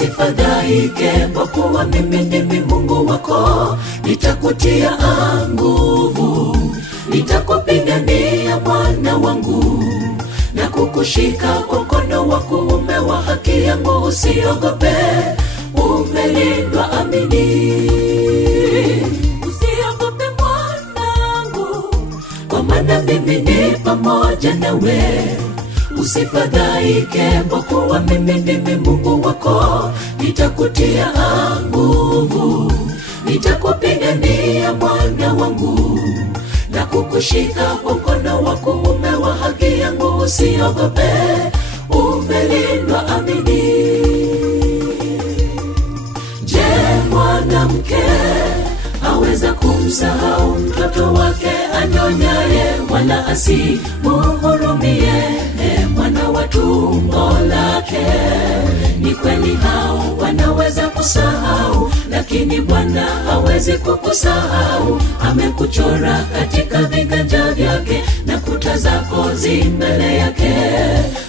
usifadhaike, kwa kuwa mimi ndimi Mungu wako. Nitakutia nguvu, nitakupigania mwana wangu, na kukushika kwa mkono wa kuume wa haki yangu. Usiogope, umelindwa, amini. Usiogope mwanangu, kwa maana mimi ni pamoja nawe. Usifadhaike, kwa kuwa mimi ndimi Mungu wako. Nitakutia nguvu, nitakupigania mwana wangu, na kukushika kwa mkono wa kuume wa haki yangu. Usiogope, umelindwa, amini. Je, mwanamke aweza kumsahau mtoto wake anyonyaye, wala asimuhurumie mwana wa tumbo lake? Ni kweli hao wanaweza kusahau, lakini Bwana hawezi kukusahau. Amekuchora katika viganja vyake, na kuta zako zi mbele yake.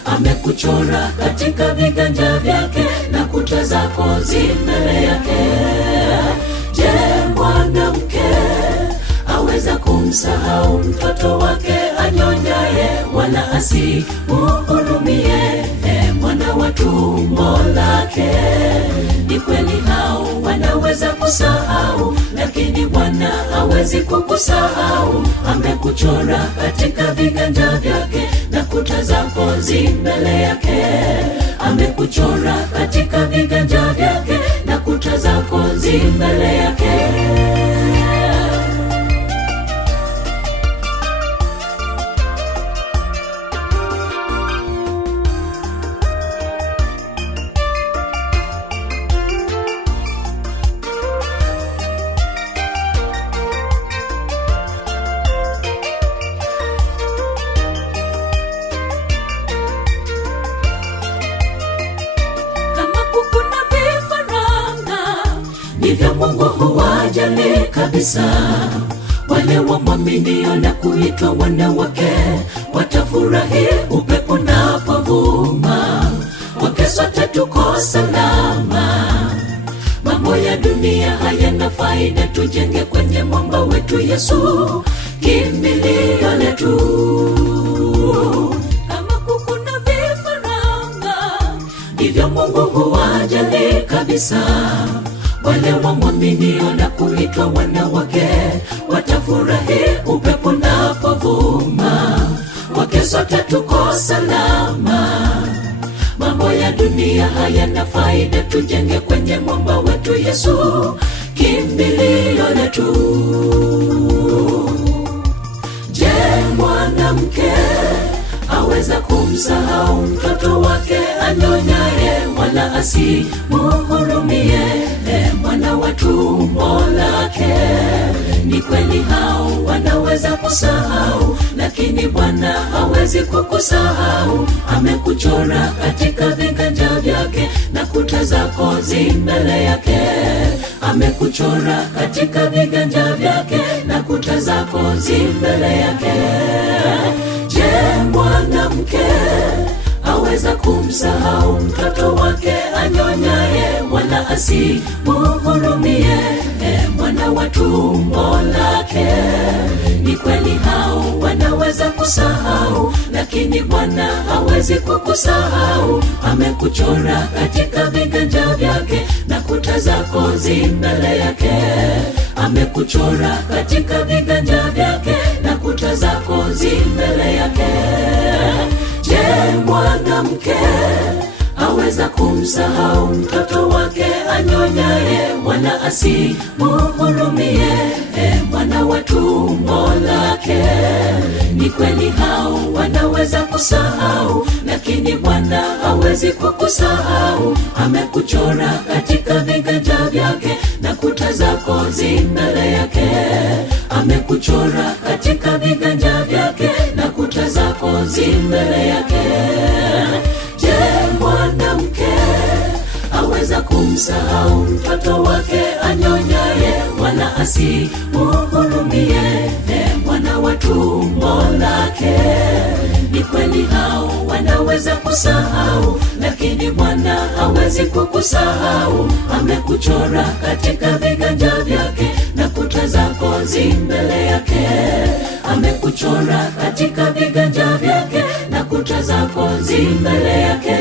Amekuchora katika viganja vyake, na kuta zako zi mbele yake. Je, mwanamke aweza kumsahau mtoto wake anyonyaye, wala asimuhurumie mwana wa tumbo lake? Ni kweli hao wanaweza kusahau, lakini Bwana hawezi kukusahau. Amekuchora katika viganja vyake, na kuta zako zi mbele yake. Amekuchora katika viganja vyake, na kuta zako zi mbele yake. Ndivyo Mungu huwajali kabisa wale wamwaminio na kuitwa wana wake. Watafurahi upepo unapovuma, kwake sote tuko salama. Mambo ya dunia hayana faida, tujenge kwenye mwamba wetu Yesu, kimbilio letu. Kama kuku na vifaranga, ndivyo Mungu huwajali kabisa wale wamwaminio na kuitwa wana wake. Watafurahi upepo unapovuma, kwake sote tuko salama. Mambo ya dunia hayana faida, tujenge kwenye mwamba wetu Yesu, kimbilio letu. Je, mwanamke aweza kumsahau mtoto wake anyonyaye, wala asimuhurumie mwana wa tumbo lake? Ni kweli hao wanaweza kusahau, lakini Bwana hawezi kukusahau. Amekuchora katika viganja vyake, na kuta zako zi mbele yake. Amekuchora katika viganja vyake, na kuta zako zi mbele yake. Je, mwanamke aweza kumsahau mtoto wake anyonyaye, wala asimuhurumie mwana wa tumbo lake? Ni kweli hao wanaweza kusahau, lakini Bwana hawezi kukusahau. Amekuchora katika viganja vyake, na kuta zako zi mbele yake. Amekuchora katika viganja vyake, na kuta zako zi mbele yake. Je, mwanamke aweza kumsahau mtoto wake anyonyaye, wala asimuhurumie mwana wa tumbo lake? Ni kweli hao wanaweza kusahau, lakini Bwana hawezi kukusahau. Amekuchora katika viganja vyake, na kuta zako zi mbele yake. Amekuchora katika viganja vyake, na kuta zako zi mbele yake. Je, mwanamke aweza kumsahau mtoto wake anyonyaye, wala asimuhurumie mwana na wa tumbo lake. Ni kweli hao wanaweza kusahau, lakini Bwana hawezi kukusahau. Amekuchora katika viganja vyake na kuta zako zi mbele yake. Amekuchora katika viganja vyake na kuta zako zi mbele yake.